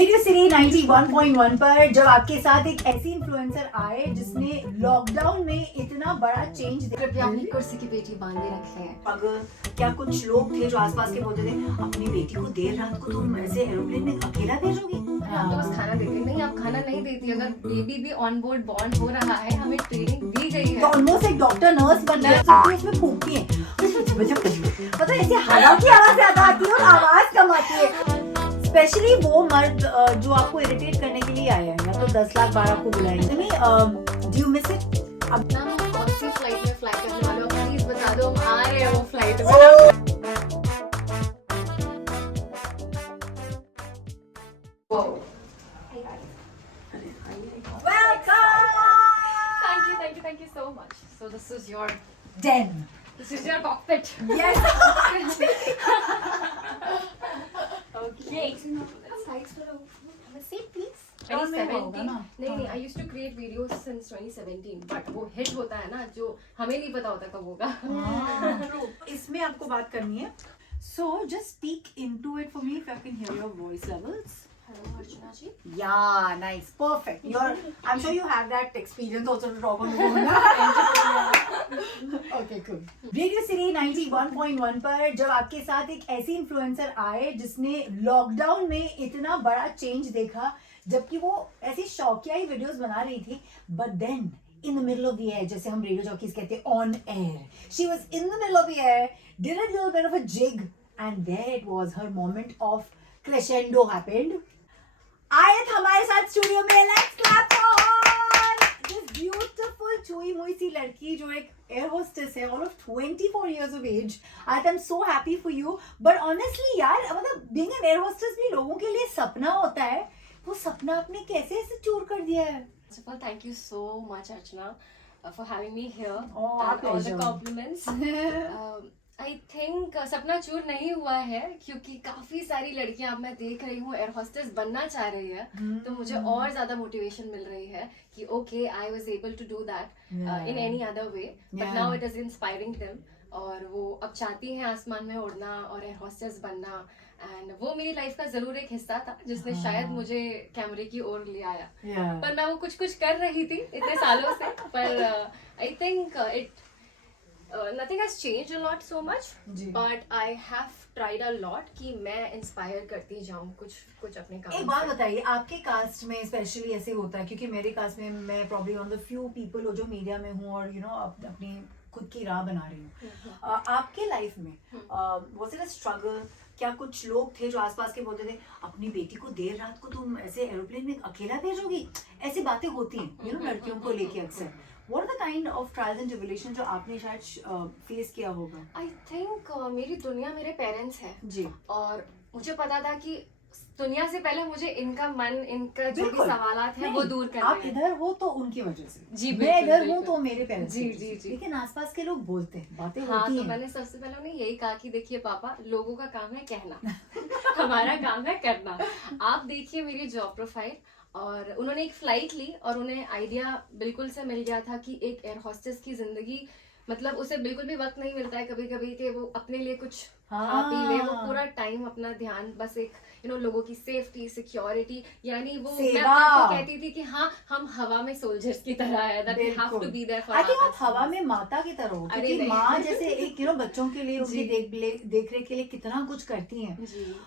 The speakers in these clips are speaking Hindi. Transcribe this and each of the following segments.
रेडियो सिटी 91.1 पर जब आपके साथ एक ऐसी इन्फ्लुएंसर आए जिसने लॉकडाउन में इतना बड़ा चेंज कृपया अपनी कुर्सी की पेटी बांधे रखे हैं। अगर क्या कुछ लोग थे जो आसपास के बोलते थे अपनी बेटी को देर रात को तुम ऐसे एरोप्लेन में अकेला भेजोगी? आप तो बस खाना देती नहीं, आप खाना नहीं देती। अगर बेबी भी ऑन बोर्ड बॉन्ड हो रहा है, हमें ट्रेनिंग दी गई है। तो ऑलमोस्ट एक डॉक्टर नर्स बन रहा है, तो उसमें फूकती है। पता है ऐसे हवा की आवाज ज्यादा आती है और आवाज कम आती है। स्पेशली वो मर्द जो आपको इरिटेट करने के लिए आए हैं या तो 10 लाख बार आपको बुलाएंगे। Do you miss it? अब ना हम कौन सी फ्लाइट में फ्लाई करने वाले हो, प्लीज बता दो। हम आ रहे हैं वो फ्लाइट में। Thank you so much. So this is your Den. This is your cockpit. Yes. Okay. Sides for a seat, please. Down में होगा ना? नहीं, I used to create videos since 2017, but वो hit होता है ना जो हमें नहीं पता होता कब होगा। इसमें आपको बात करनी है. So just speak into it for me if I can hear your voice levels. Hello, Archana ji. Yeah, nice, perfect. I'm sure you have that experience also to talk on the phone. Okay, cool. Radio city 91.1 पर जब आपके साथ एक ऐसी इन्फ्लुएंसर आए जिसने लॉकडाउन में इतना बड़ा चेंज देखा, जबकि वो ऐसी शौकियाई वीडियोस बना रही थी, but then in the middle of the air, जैसे हम रेडियो जॉकीज कहते हैं, on air, she was in the middle of the air, did a little bit of a jig, and there it was, her moment of crescendo happened. आयत हमारे साथ स्टूडियो में, let's clap for her. This beautiful छुई मुई सी लड़की जो एक एयर होस्टेस है, all of 24 years of age. I am so happy for you, but honestly यार, मतलब बीइंग एन एयर होस्टेस भी लोगों के लिए सपना होता है। वो सपना आपने कैसे ऐसे चूर कर दिया है? First of all, thank you so much, Archana, for having me here. Oh, our and all the pleasure. compliments. I think सपना चूर नहीं हुआ है, क्योंकि काफी सारी लड़कियां अब मैं देख रही हूँ एयर होस्टेस बनना चाह रही है, तो मुझे और ज्यादा मोटिवेशन मिल रही है कि okay, I was able to do that in any other way, but now it is inspiring them. और वो अब चाहती हैं आसमान में उड़ना और एयर होस्टेस बनना, एंड वो मेरी लाइफ का जरूर एक हिस्सा था जिसने शायद मुझे कैमरे की ओर ले आया। पर मैं वो कुछ कुछ कर रही थी इतने सालों से, पर I think it nothing has changed a lot so much, but I have tried a lot कि मैं इंस्पायर करती जाऊँ कुछ अपने काम। एक बात बताइए, आपके कास्ट में स्पेशली ऐसे होता है, क्योंकि मेरे कास्ट में मैं probably one of the few people हो जो मीडिया में हूँ और अपनी खुद की राह बना रही हूँ। आपके लाइफ में वाज इट अ स्ट्रगल? क्या कुछ लोग थे जो आसपास के बोलते थे अपनी बेटी को देर रात को तुम ऐसे एरोप्लेन में अकेला भेजोगी? ऐसी बातें होती हैं लड़कियों को लेके अक्सर। What are the kind of trials and tribulations जो आपने शायद फेस किया होगा? I think मेरी दुनिया मेरे पेरेंट्स हैं जी, और मुझे पता था कि दुनिया से पहले मुझे इनका मन, इनका जो भी सवालात हैं वो दूर करना है। आप इधर हो तो उनकी वजह से, जी, मैं इधर हूँ तो मेरे पेरेंट्स। जी जी जी। लेकिन आसपास के लोग बोलते हैं, बातें हाँ, होती तो हैं। मैंने सबसे पहले उन्हें यही कहा कि देखिए पापा, लोगों का काम है कहना, हमारा काम है करना। आप देखिए मेरी जॉब प्रोफाइल, और उन्होंने एक फ्लाइट ली और उन्हें आइडिया बिल्कुल से मिल गया था कि एक एयर होस्टेस की जिंदगी, मतलब उसे बिल्कुल भी वक्त नहीं मिलता है कभी कभी कि वो अपने लिए कुछ खा पी ले। वो पूरा टाइम अपना ध्यान बस एक लोगों की सेफ्टी, सिक्योरिटी, यानी वो मैं अपने आप को कहती थी कि हाँ, हम हवा में सोल्जर्स की तरह है, that we have to be there for. I think आप हवा में माता की तरह हो, क्योंकि माँ जैसे एक बच्चों के लिए उनकी देख रेख के लिए कितना कुछ करती हैं।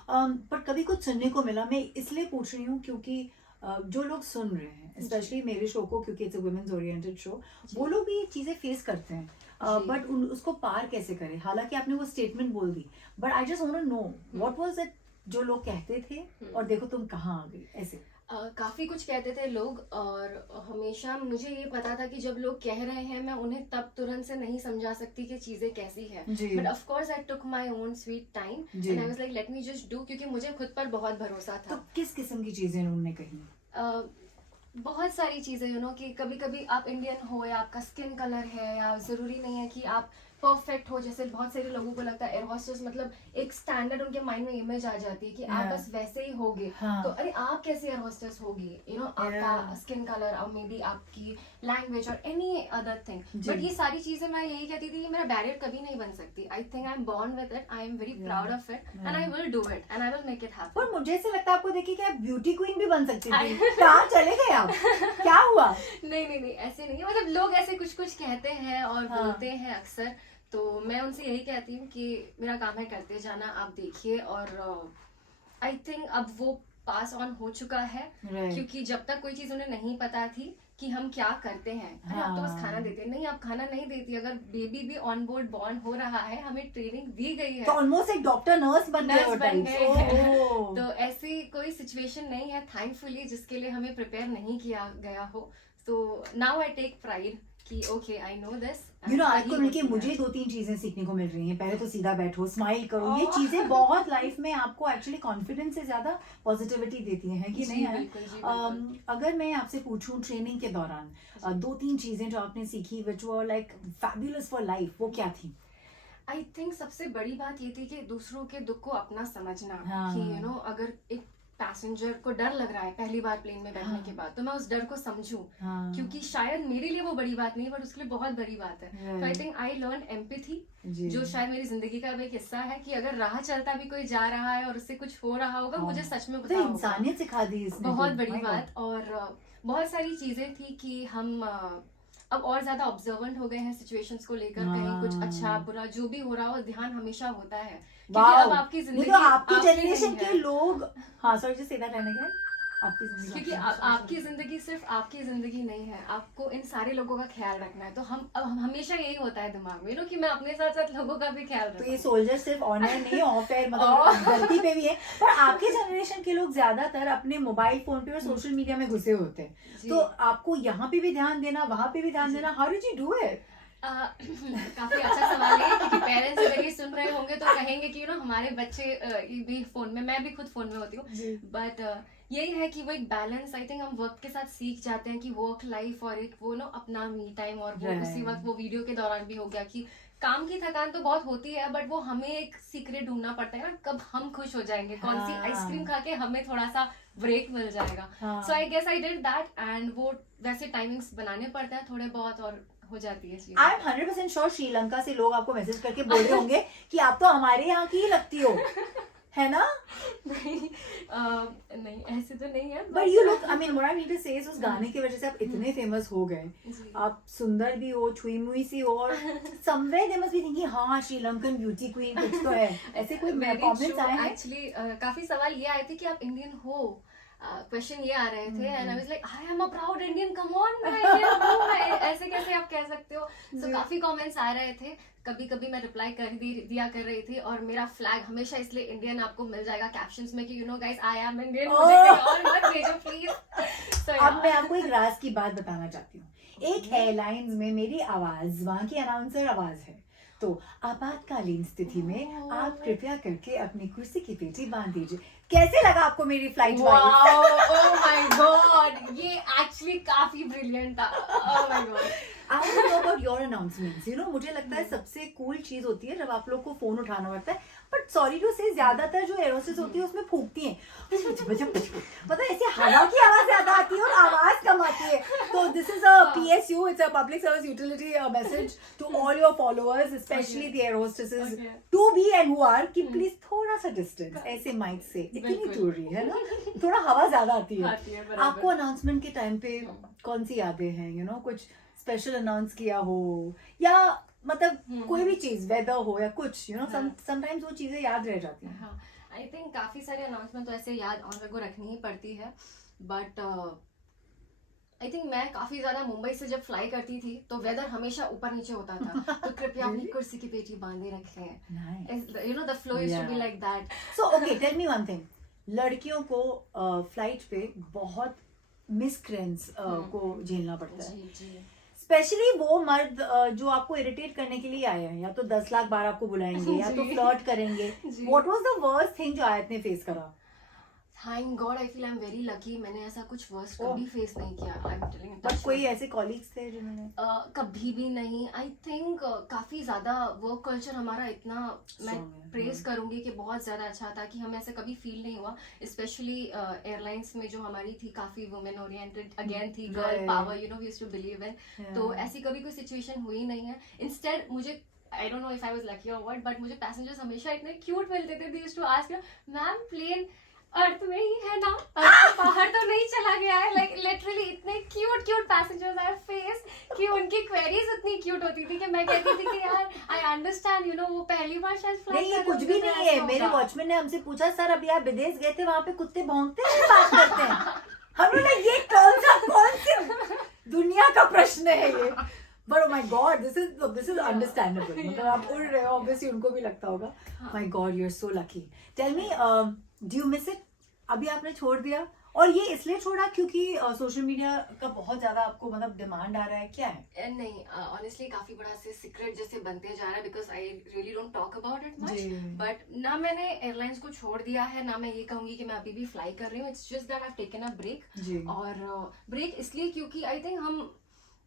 पर कभी कुछ सुनने को मिला, मैं इसलिए पूछ रही हूँ क्योंकि जो लोग सुन रहे हैं, स्पेशली मेरे शो को, क्योंकि it's a women's oriented show, वो लोग भी ये चीजें फेस करते हैं, बट उसको पार कैसे करें? हालांकि आपने वो स्टेटमेंट बोल दी, but I just want to know what was it जो लोग कहते थे और देखो तुम कहाँ आ गई। ऐसे काफी कुछ कहते थे लोग, और हमेशा मुझे ये पता था कि जब लोग कह रहे हैं, मैं उन्हें तब तुरंत से नहीं समझा सकती कि चीजें कैसी है, but of course I took my own sweet time and I was like let me just do, क्योंकि मुझे खुद पर बहुत भरोसा था। तो किस किस्म की चीजें उन्होंने कही? बहुत सारी चीजें कि कभी कभी आप इंडियन हो या आपका स्किन कलर है, या जरूरी नहीं है कि आप परफेक्ट हो, जैसे बहुत सारे लोगों को लगता है एयर हॉस्टेस मतलब एक स्टैंडर्ड उनके माइंड में इमेज आ जाती है कि आप बस वैसे ही होगे। तो अरे आप कैसे एयर हॉस्टेस होगी, आपका स्किन कलर और मे बी आपकी लैंग्वेज और एनी अदर थिंग। बट ये सारी चीजें मैं यही कहती थी कि मेरा बैरियर कभी नहीं बन सकती। आई think I am born with it, I am very proud of it and I will do it and I will make it happen. और मुझे ऐसे लगता है आपको देखिए कि आप ब्यूटी क्वीन भी बन सकती थी, कहाँ चले गए आप, क्या हुआ? नहीं ऐसे नहीं है, मतलब लोग ऐसे कुछ कुछ कहते हैं और बोलते हैं अक्सर, तो मैं उनसे यही कहती हूँ कि मेरा काम है करते जाना, आप देखिए। और आई थिंक अब वो पास ऑन हो चुका है, क्योंकि जब तक कोई चीज उन्हें नहीं पता थी कि हम क्या करते हैं, अरे आप तो बस खाना देते हैं, नहीं आप खाना नहीं देती, अगर बेबी भी ऑन बोर्ड बॉर्न हो रहा है, हमें ट्रेनिंग दी गई है, तो ऑलमोस्ट एक डॉक्टर नर्स बन गए। तो ऐसी कोई सिचुएशन नहीं है थैंकफुली जिसके लिए हमें प्रिपेयर नहीं किया गया हो। तो नाउ आई टेक प्राइड कि ओके आई नो दिस। आपको मिलके मुझे 2-3 चीजें सीखने को मिल रही हैं। पहले तो सीधा बैठो, स्माइल करो, ये चीजें बहुत लाइफ में आपको एक्चुअली कॉन्फिडेंस से ज्यादा पॉजिटिविटी देती हैं कि नहीं है? अगर मैं आपसे पूछूं ट्रेनिंग के दौरान 2-3 चीजें जो आपने सीखी which were like fabulous for life, वो क्या थी? आई थिंक सबसे बड़ी बात ये थी कि दूसरों के दुख को अपना समझना, कि अगर एक पैसेंजर को डर लग रहा है पहली बार प्लेन में बैठने के बाद, तो मैं उस डर को समझूं, क्योंकि शायद मेरे लिए वो बड़ी बात नहीं है बट उसके लिए बहुत बड़ी बात है। तो आई थिंक आई लर्न एम्पैथी, जो शायद मेरी जिंदगी का एक हिस्सा है, कि अगर राह चलता भी कोई जा रहा है और उससे कुछ हो रहा होगा, मुझे सच में पता होगा। इंसानियत सिखा दी इसने, बहुत बड़ी बात। और बहुत सारी चीजें थी कि हम अब और ज्यादा ऑब्जर्वेंट हो गए हैं सिचुएशंस को लेकर, कहीं कुछ अच्छा बुरा जो भी हो रहा हो, ध्यान हमेशा होता है, क्योंकि अब आपकी जिंदगी, तो आपकी जनरेशन के लोग, हाँ sorry just say that again, आपकी जिंदगी, क्योंकि आपकी जिंदगी सिर्फ आपकी जिंदगी नहीं है, आपको इन सारे लोगों का ख्याल रखना है। तो हम अब हमेशा यही होता है दिमाग में, कि मैं अपने साथ साथ लोगों का भी ख्याल रखूं। तो ये सोल्जर सिर्फ ऑनर नहीं, ऑफ एयर मतलब गलती पे भी है। पर आपके जनरेशन के लोग ज्यादातर अपने मोबाइल फोन पे और सोशल मीडिया में घुसे होते हैं, तो आपको यहाँ पे भी ध्यान देना, वहाँ पे भी ध्यान देना, how did you do it? काफी अच्छा सवाल है, क्योंकि पेरेंट्स अगर ये सुन रहे होंगे तो कहेंगे कि हमारे बच्चे भी फोन में, मैं भी खुद फोन में होती हूँ, बट यही है कि वो एक बैलेंस, आई थिंक हम वक्त के साथ सीख जाते हैं कि वर्क लाइफ और एक वो अपना मी टाइम, और वो उसी वक्त वो वीडियो के दौरान भी हो गया कि काम की थकान तो बहुत होती है, बट वो हमें एक सीक्रेट ढूंढना पड़ता है ना, कब हम खुश हो जाएंगे, कौन सी आइसक्रीम खा के हमें थोड़ा सा ब्रेक मिल जाएगा। So I guess I did that, and वो वैसे टाइमिंग्स बनाने पड़ते हैं थोड़े बहुत, और हो जाती है चीज़। आई एम 100% श्योर श्रीलंका से लोग आपको मैसेज करके बोल रहे होंगे कि आप तो हमारे यहाँ की ही लगती हो, है ना? नहीं ऐसे तो नहीं है, but you look, I mean what I mean to say is उस गाने की वजह से आप इतने फेमस हो गए, आप सुंदर भी हो, छुई मुई सी हो, और somewhere they must be thinking हाँ श्रीलंकन ब्यूटी क्वीन कुछ तो है, ऐसे कोई कमेंट्स आए हैं? एक्चुअली काफी सवाल ये आए थे कि आप इंडियन हो, क्वेश्चन ये आ रहे थे, and I was like I am a proud Indian, come on मैं इंडियन हूं, ऐसे कैसे आप कह सकते हो? सो काफी कमेंट्स आ रहे थे, कभी कभी मैं रिप्लाई कर दिया कर रही थी, और मेरा फ्लैग हमेशा इसलिए इंडियन आपको मिल जाएगा कैप्शंस में कि गाइस आई एम इंडियन, मुझे और मत भेजो प्लीज। अब मैं आपको एक राज की बात बताना चाहती हूँ। एक एयरलाइंस में मेरी आवाज वहाँ की अनाउंसर आवाज है, तो आपातकालीन स्थिति में आप कृपया करके अपनी कुर्सी की पेटी बांध दीजिए। कैसे लगा आपको मेरी फ्लाइट? ओह माय गॉड, ये एक्चुअली काफी ब्रिलियंट था। Oh my God, I want to know about your announcements. मुझे लगता है सबसे कूल चीज होती है जब आप लोग को फोन उठाना पड़ता है, बट सॉरी टू से ज्यादातर जो एयर होस्टेस होती है उसमें फूकती हैं, मतलब ऐसी हवा की आवाज ज्यादा आती है और आवाज कम आती है। तो this is a PSU, it's a public service utility message to all your followers, specially the air hostesses to be and who are, कि प्लीज थोड़ा सा डिस्टेंस ऐसे माइक से, इतनी दूरी है ना, थोड़ा हवा ज्यादा आती है। आपको अनाउंसमेंट के टाइम पे कौन सी यादें हैं, कुछ स्पेशल अनाउंस किया हो, या मतलब कोई भी चीज, वेदर हो या कुछ, समटाइम्स वो चीजें याद रह जाती हैं। आई थिंक काफी सारे अनाउंसमेंट तो ऐसे याद ऑन को रखनी ही पड़ती है, बट आई थिंक मैं काफी ज्यादा मुंबई से जब फ्लाई करती थी तो वेदर हमेशा ऊपर नीचे होता था, तो कृपया अपनी कुर्सी की पेटी बांधे रखें, the flow used to be like that. So okay, tell me one thing, लड़कियों को फ्लाइट पे बहुत मिसक्रेंट्स को झेलना पड़ता है, स्पेशली वो मर्द जो आपको इरिटेट करने के लिए आए हैं, या तो 10 लाख बार आपको बुलाएंगे या तो फ्लर्ट करेंगे। What was the worst thing जो आयत ने फेस करा? Thank God I feel I am very lucky, मैंने ऐसा कुछ वर्स्ट कभी फेस नहीं किया। आई एम टेलिंग बट कोई ऐसे कॉलीग्स थे जिन्होंने कभी भी नहीं। आई थिंक काफी ज्यादा वर्क कल्चर हमारा इतना, मैं प्रेज करूंगी कि बहुत ज्यादा अच्छा था कि हमें ऐसा कभी फील नहीं हुआ। स्पेशली एयरलाइंस में जो हमारी थी काफी वुमेन ओरिएंटेड अगेन थी, girl power, you know we used to believe in. तो ऐसी कभी कोई सिचुएशन हुई नहीं है। इंस्टेड मुझे I don't know if I was lucky or what, but मुझे passengers हमेशा इतने क्यूट मिलते थे। They used to ask, ma'am plain earth में ही है ना, अर्थ से बाहर तो नहीं चला गया है। लाइक लिटरली इतने क्यूट पैसेंजर्स आई फेस कि उनकी क्वेरीज इतनी क्यूट होती थी कि मैं कहती थी कि यार आई अंडरस्टैंड, यू नो वो पहली बार शायद नहीं, ये कुछ भी नहीं है। मेरे वॉचमैन ने हमसे पूछा, सर अभी आप विदेश गए थे, वहाँ पे कुत्ते भौंकते हैं, बात करते हैं। हम लोग ये कौन सी दुनिया का प्रश्न है ये। But oh my God, this is understandable. मतलब आप उड़ रहे हो, obviously उनको भी लगता होगा। My God, you're so lucky. Tell me, do you miss it? अभी आपने छोड़ दिया, और ये इसलिए छोड़ा क्योंकि सोशल मीडिया का बहुत ज्यादा आपको मतलब डिमांड आ रहा है, क्या है? नहीं, ऑनेस्टली काफी बड़ा से सीक्रेट जैसे बनते जा रहा है, because I really don't talk about it much. But ना मैंने एयरलाइंस को छोड़ दिया है, ना मैं ये कहूंगी कि मैं अभी भी फ्लाई कर रही हूँ। It's just that I have taken a break. और ब्रेक इसलिए क्योंकि आई थिंक हम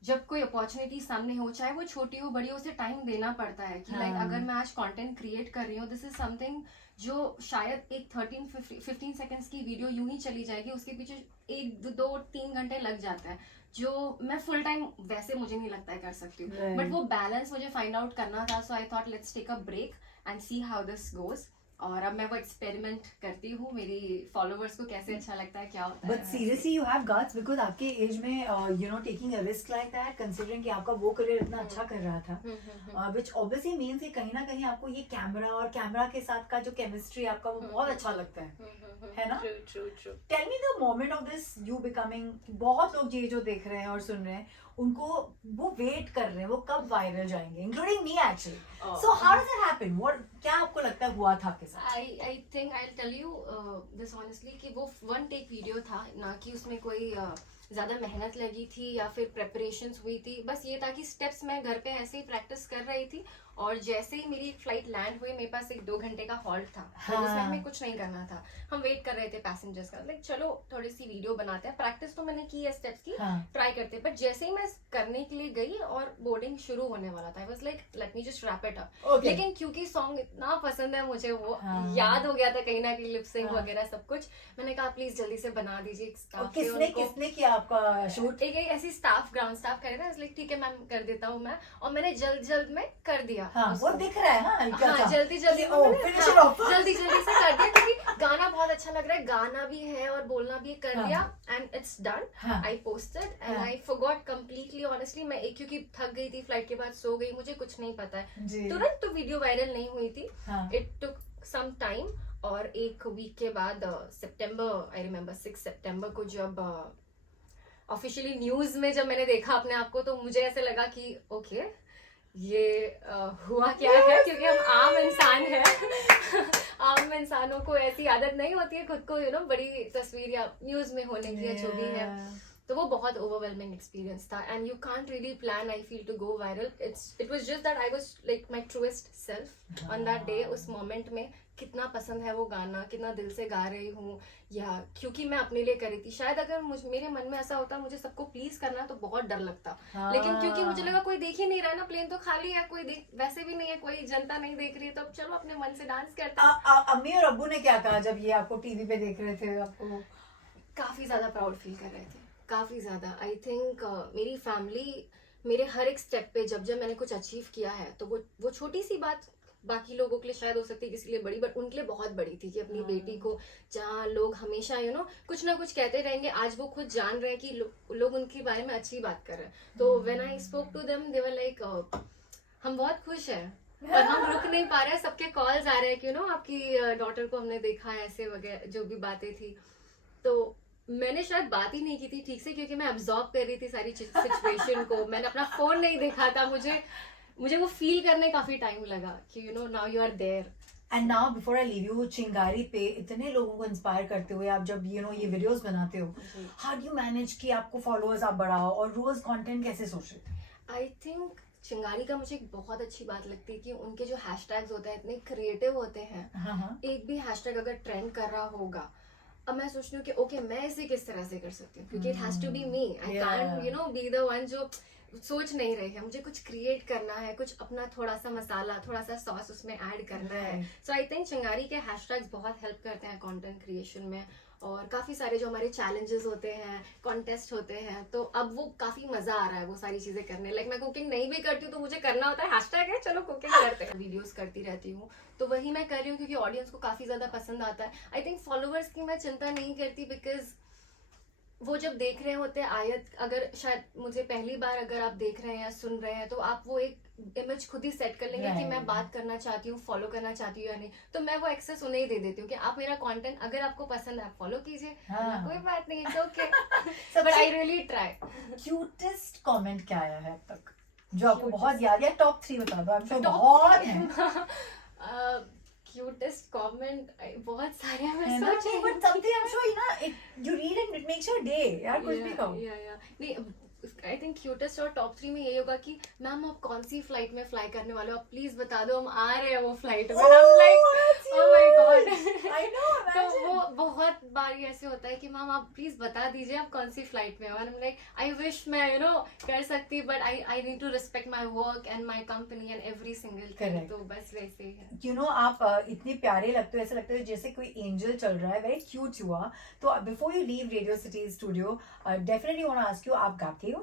जब कोई अपॉर्चुनिटी सामने हो, चाहे वो छोटी हो बड़ी हो, उसे टाइम देना पड़ता है कि लाइक अगर मैं आज कंटेंट क्रिएट कर रही हूँ, दिस इज समथिंग जो शायद एक 13-15 सेकेंड्स की वीडियो यूं ही चली जाएगी, उसके पीछे 1-2-3 घंटे लग जाता है, जो मैं फुल टाइम वैसे मुझे नहीं लगता है कर सकती हूँ। बट वो बैलेंस मुझे फाइंड आउट करना था, so I thought let's take a break and see how this goes. और अब मैं वो एक्सपेरिमेंट करती हूँ, मेरी फॉलोवर्स को कैसे अच्छा लगता है, क्या होता है। But seriously you have guts, because आपके एज में you know taking a risk like that, considering कि आपका वो करियर इतना अच्छा कर रहा था, व्हिच ऑब्वियसली मींस कि कहीं ना कहीं आपको ये कैमरा और कैमरा के साथ का जो केमिस्ट्री आपका वो बहुत अच्छा लगता है ना? True. Tell me the moment of this you becoming, बहुत लोग ये जो देख रहे हैं और सुन रहे हैं, उनको वो वेट कर रहे हैं वो कब वायरल जाएंगे, including me actually. So how does it happen? What, क्या आपको लगता है हुआ था आपके साथ? I think I will tell you this honestly कि वो वन टेक वीडियो था, ना कि उसमें कोई ज्यादा मेहनत लगी थी या फिर प्रेपरेशंस हुई थी। बस ये था कि स्टेप्स मैं घर पे ऐसे ही प्रैक्टिस कर रही थी, और जैसे ही मेरी फ्लाइट लैंड हुई मेरे पास 1-2 घंटे का हॉल्ट था। तो उसमें हमें कुछ नहीं करना था, हम वेट कर रहे थे पैसेंजर्स का, लाइक चलो थोड़ी सी वीडियो बनाते हैं। प्रैक्टिस तो मैंने की है स्टेप्स की, ट्राई करते, बट जैसे ही मैं करने के लिए गई और बोर्डिंग शुरू होने वाला था, आई was like let me just wrap it up. लेकिन क्योंकि सॉन्ग इतना पसंद है मुझे, वो याद हो गया था कहीं ना कहीं, लिप सिंक वगैरह सब कुछ, मैंने कहा प्लीज जल्दी से बना दीजिए। किसने किया आपका शूट? एक ऐसी स्टाफ, ग्राउंड स्टाफ करे था, इसलिए ठीक है मैम कर देता हूँ मैं, और मैंने जल्द में कर दिया। वो दिख रहा है। हाँ, जल्दी से कर दिया, क्योंकि गाना बहुत अच्छा लग रहा है, गाना भी है और बोलना भी कर दिया, and it's done. I posted and I forgot completely honestly, मैं क्योंकि थक गई थी, फ्लाइट के बाद सो गई, मुझे कुछ नहीं पता है, तुरंत तो वीडियो वायरल नहीं हुई थी। इट टुक सम टाइम, और एक वीक के बाद सितंबर, आई रिमेम्बर 6 सितंबर को, जब ऑफिशियली न्यूज में जब मैंने देखा अपने आप को, तो मुझे ऐसे लगा कि ओके ये हुआ क्या है, क्योंकि हम आम इंसान हैं। आम इंसानों को ऐसी आदत नहीं होती है खुद को यू नो बड़ी तस्वीर या न्यूज में होने की, या जो भी है। तो वो बहुत ओवरवेलमिंग एक्सपीरियंस था, and you can't really plan, I feel, to go viral. It was just that I was like my truest self on that day. उस मोमेंट में कितना पसंद है वो गाना, कितना दिल से गा रही हूँ, या क्योंकि मैं अपने लिए करी थी। शायद अगर मेरे मन में ऐसा होता मुझे सबको प्लीज करना, तो बहुत डर लगता। लेकिन क्योंकि मुझे लगा कोई देख ही नहीं रहा ना, प्लेन तो खाली है, कोई वैसे भी नहीं है, कोई जनता नहीं देख रही है, तो अब चलो अपने मन से डांस करते। अम्मी और अब्बू ने क्या कहा जब ये आपको टीवी पे देख रहे थे? आपको काफी ज्यादा प्राउड फील कर रहे थे, काफी ज्यादा। आई थिंक मेरी फैमिली मेरे हर एक स्टेप पे, जब मैंने कुछ अचीव किया है, तो वो छोटी सी बात बाकी लोगों के लिए शायद हो सकती है किसी के लिए बड़ी, बट उनके लिए बहुत बड़ी थी कि अपनी बेटी को, जहाँ लोग हमेशा यू नो कुछ ना कुछ कहते रहेंगे, आज वो खुद जान रहे हैं कि लोग उनके बारे में अच्छी बात कर रहे हैं। तो when I spoke to them, they were like हम बहुत खुश हैं और हम रुक नहीं पा रहे हैं, सबके कॉल्स आ रहे हैं कि यू नो आपकी डॉटर को हमने देखा है, ऐसे वगैरह जो भी बातें थी। तो मैंने शायद बात ही नहीं की थी ठीक से, क्योंकि मैं अब्सॉर्ब कर रही थी सारी सिचुएशन को। मैंने अपना फोन नहीं देखा था, मुझे वो फील करने काफी टाइम लगा कि you know now you are there. And now before I leave you, Chingari पे इतने लोगों को इंस्पायर करते हुए आप जब यू नो ये वीडियोस बनाते हो, हाउ डू यू मैनेज कि आपको फॉलोअर्स आप बढ़ाओ और रोज कंटेंट कैसे सोच रहे थे? आई थिंक चिंगारी का मुझे एक बहुत अच्छी बात लगती है कि उनके जो हैशटैग्स होते हैं इतने क्रिएटिव होते हैं। एक भी हैशटैग अगर ट्रेंड कर रहा होगा अब मैं सोच रही हूँ कि ओके मैं इसे किस तरह से कर सकती हूँ, क्योंकि it has to be me, I can't you know be the one जो सोच नहीं रही है, मुझे कुछ क्रिएट करना है, कुछ अपना थोड़ा सा मसाला, थोड़ा सा सॉस उसमें ऐड करना है। सो आई थिंक चिंगारी के हैशटैग्स बहुत हेल्प करते हैं कंटेंट क्रिएशन में, और काफी सारे जो हमारे चैलेंजेस होते हैं, कॉन्टेस्ट होते हैं, तो अब वो काफी मजा आ रहा है वो सारी चीजें करने। लाइक मैं कुकिंग नहीं भी करती हूँ तो मुझे करना होता है, हैशटैग है चलो कुकिंग करते हैं, वीडियोस करती रहती हूँ, तो वही मैं कर रही हूँ क्योंकि ऑडियंस को काफी ज्यादा पसंद आता है। आई थिंक फॉलोअर्स की मैं चिंता नहीं करती, बिकॉज वो जब देख रहे होते हैं आयत, अगर शायद मुझे पहली बार अगर आप देख रहे हैं या सुन रहे हैं, तो आप वो एक इमेज खुद ही सेट कर लेंगे कि मैं बात करना चाहती हूँ, फॉलो करना चाहती हूँ या नहीं, तो मैं वो एक्सेस उन्हें ही दे देती हूँ कि आप मेरा कंटेंट अगर आपको पसंद है आप फॉलो कीजिए, कोई बात नहीं, it's okay, but I really try. Cutest comment क्या आया है अब तक जो आपको बहुत याद है? टॉप 3 बता दो, I'm sure बहुत है। क्यूटेस्ट कमेंट बहुत सारे हैं, मैं है ना? सोच रही But हूँ। something I'm sure you read and it makes your day यार, कुछ भी कहो। नहीं, आई थिंक क्यूटेस्ट और टॉप 3 में यही होगा कि मैम आप कौन सी फ्लाइट में फ्लाई करने वाले हो, आप प्लीज बता दो, हम आ रहे हैं वो फ्लाइट में। that's oh my God, I know, तो imagine. वो बहुत बार ऐसे होता है कि मैम आप प्लीज बता दीजिए आप कौन सी फ्लाइट में हो, एंड लाइक आई विश मैं यू नो कर सकती, but I need to respect my work and my company and every single thing, तो बस वैसे ही है। You know, आप इतने प्यारे लगते हो, ऐसा लगता है जैसे कोई एंजल चल रहा है, वेरी क्यूट हुआ। तो before you leave radio city studio, definitely want to ask you, आप गाती हो?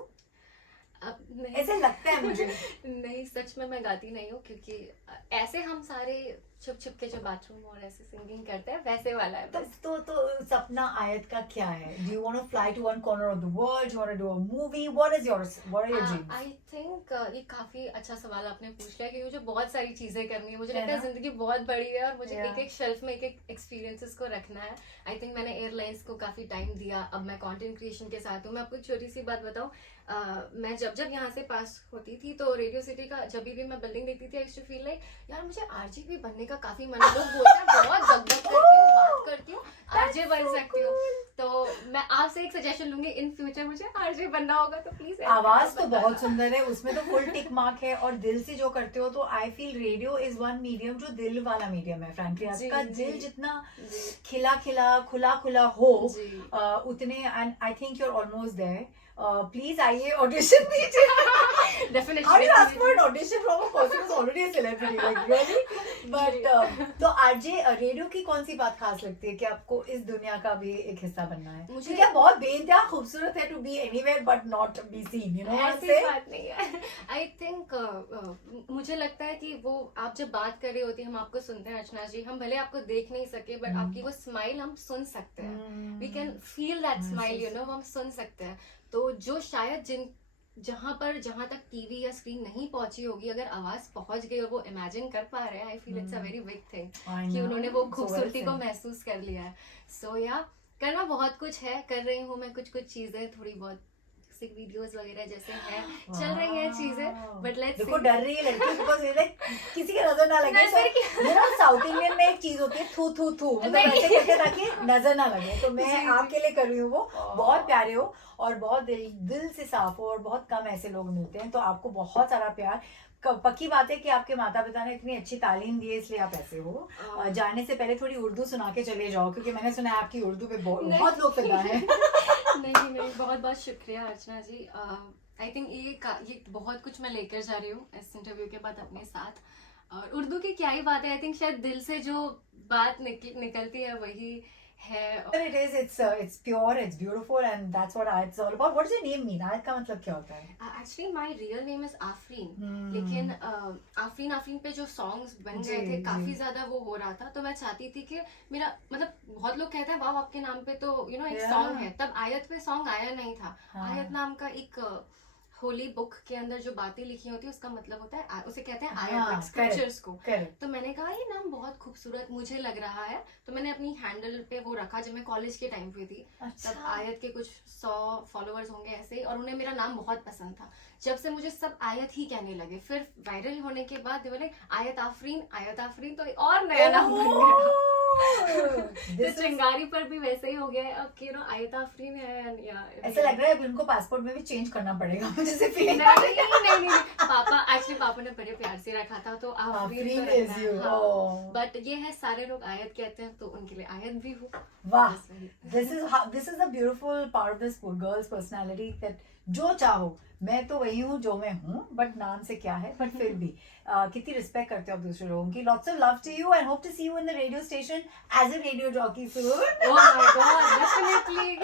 अब नहीं, ऐसे लगता है मुझे। नहीं सच में मैं गाती नहीं हूँ, क्योंकि ऐसे हम सारे छुप छुप के जो बाथरूम और ऐसे सिंगिंग करते हैं वैसे वाला है बस। तो सपना आयत का क्या है? Do you want to fly to one corner of the world? Do you want to do a movie? What are your dreams? I think ये काफी अच्छा सवाल आपने पूछ लिया, क्योंकि मुझे बहुत सारी चीजें करनी है, मुझे है लगता है ना? जिंदगी बहुत बड़ी है और मुझे Yeah. एक एक शेल्फ में एक एक एक्सपीरियंसेस को रखना है। आई थिंक मैंने एयरलाइंस को काफी टाइम दिया, अब मैं कंटेंट क्रिएशन के साथ हूँ। मैं आपको एक छोटी सी बात बताऊँ, मैं जब यहाँ से पास होती थी तो रेडियो सिटी का जब भी मैं बिल्डिंग देखती थी, I used to feel like यार मुझे आरजे बनने का काफी मन है। लोग बोलते हैं बहुत दगदग करती हूँ, बात करती हूँ, आरजे बन सकती हूँ, तो मैं आपसे एक सजेशन लूंगी, इन फ्यूचर मुझे आरजे बनना होगा तो प्लीज। आवाज तो बहुत सुंदर है, उसमें तो फुल टिक मार्क है, और दिल से जो करते हो, तो I feel radio is one medium जो दिल वाला मीडियम है। फ्रैंकली आपका दिल जितना खिला खिला खुला खुला हो, उतने, and I think you are almost there. Please आइए, ऑडिशन दीजिए। Definitely. How do you ask for an audition from a person who's already a celebrity? Like really? But तो आरजे रेडियो की कौन सी बात खास लगती है कि आपको इस दुनिया का भी एक हिस्सा बनना है? मुझे क्या बहुत बेइंतहा खूबसूरत है to be anywhere but not be seen, you know what I'm ऐसी saying? बात नहीं है। आई थिंक मुझे लगता है कि वो आप जब बात कर रही होती है, हम आपको सुनते हैं अर्चना जी, हम भले आपको देख नहीं सके बट आपकी वो स्माइल हम सुन सकते हैं, we can feel that smile, you know, हम सुन सकते हैं। तो जो शायद जहाँ तक टीवी या स्क्रीन नहीं पहुंची होगी, अगर आवाज पहुंच गई और वो इमेजिन कर पा रहे हैं, I feel it's a very big thing कि उन्होंने वो खूबसूरती को महसूस कर लिया है। सो या करना बहुत कुछ है, कर रही हूँ मैं कुछ चीजें, थोड़ी बहुत वीडियोस वगैरह जैसे हैं, चल रही हैं चीजें, बट लेट्स देखो डर रही है लड़की, बिकॉज़ लाइक किसी का नजर ना लगे। यू नो साउथ इंडियन में एक चीज होती है थू थू थू, मतलब ऐसे करके ताकि नजर ना लगे, तो मैं आपके लिए कर रही हूँ वो। बहुत प्यारे हो और बहुत दिल से साफ हो, और बहुत कम ऐसे लोग मिलते हैं, तो आपको बहुत सारा प्यार। पक्की बात है कि आपके माता पिता ने इतनी अच्छी तालीम दी है, इसलिए आप ऐसे हो। जाने से पहले थोड़ी उर्दू सुना के चले जाओ, क्योंकि मैंने सुना है आपकी उर्दू पे बहुत लोग फिदा है। नहीं, बहुत शुक्रिया अर्चना जी। आई थिंक ये बहुत कुछ मैं लेकर जा रही हूँ इस इंटरव्यू के बाद अपने साथ, और उर्दू की क्या ही बात है, आई थिंक शायद दिल से जो बात निकलती है वही है। It is, it's pure, it's beautiful, and that's what Ayat is all about. What does your name mean? Ayat का मतलब क्या होता है? Actually, my real name is Afreen. लेकिन आफरीन पे जो सॉन्ग्स बन गए थे, काफी ज्यादा वो हो रहा था, तो मैं चाहती थी कि मेरा मतलब, बहुत लोग कहते हैं वाह आपके नाम पे तो यू नो एक सॉन्ग है, तब आयत पे सॉन्ग आया नहीं था। आयत नाम का एक होली बुक के अंदर जो बातें लिखी होती है उसका मतलब होता है, उसे कहते हैं आयत, स्क्रिप्चर्स को। तो मैंने कहा ये नाम बहुत खूबसूरत मुझे लग रहा है, तो मैंने अपनी हैंडल पे वो रखा जब मैं कॉलेज के टाइम पे थी। तब आयत के कुछ 100 फॉलोअर्स होंगे ऐसे ही, और उन्हें मेरा नाम बहुत पसंद था। जब से मुझे सब आयत ही कहने लगे, फिर वायरल होने के बाद बोले आयत आफरीन, तो और नया नाम बन गया। तो चिंगारी पर भी वैसे ही हो गया है अब कि आयता आफरीन है या ऐसा लग रहा है अभी उनको पासपोर्ट में भी चेंज करना पड़ेगा मुझे से फीलिंग नहीं पापा ने बड़े प्यार से रखा था तो आफरीन आफरीन is you. हाँ, Oh. बट ये है सारे लोग आयत कहते हैं तो उनके लिए आयत भी हो वाह, बस वही। this is the beautiful part of this girl's personality that जो चाहो मैं तो वही हूँ जो मैं हूँ, बट नाम से क्या है, बट फिर भी कितनी रिस्पेक्ट करते हो आप दूसरे लोगों की. Lots of love to you and hope to see you in the radio station as a radio jockey soon. Oh my God, definitely.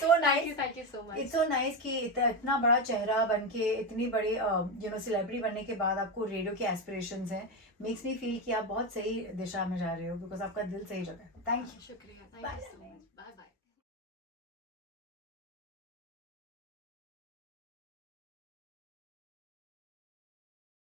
So nice. Thank you so much. It's so nice कि इतना बड़ा चेहरा बनके इतनी बड़ी सेलिब्रिटी बनने के बाद आपको रेडियो के एस्पिरेशंस हैं. Makes me feel कि आप बहुत सही दिशा में जा रहे हो, बिकॉज आपका दिल सही जगह है. Thank you. शुक्रिया. Bye. Thank you so much.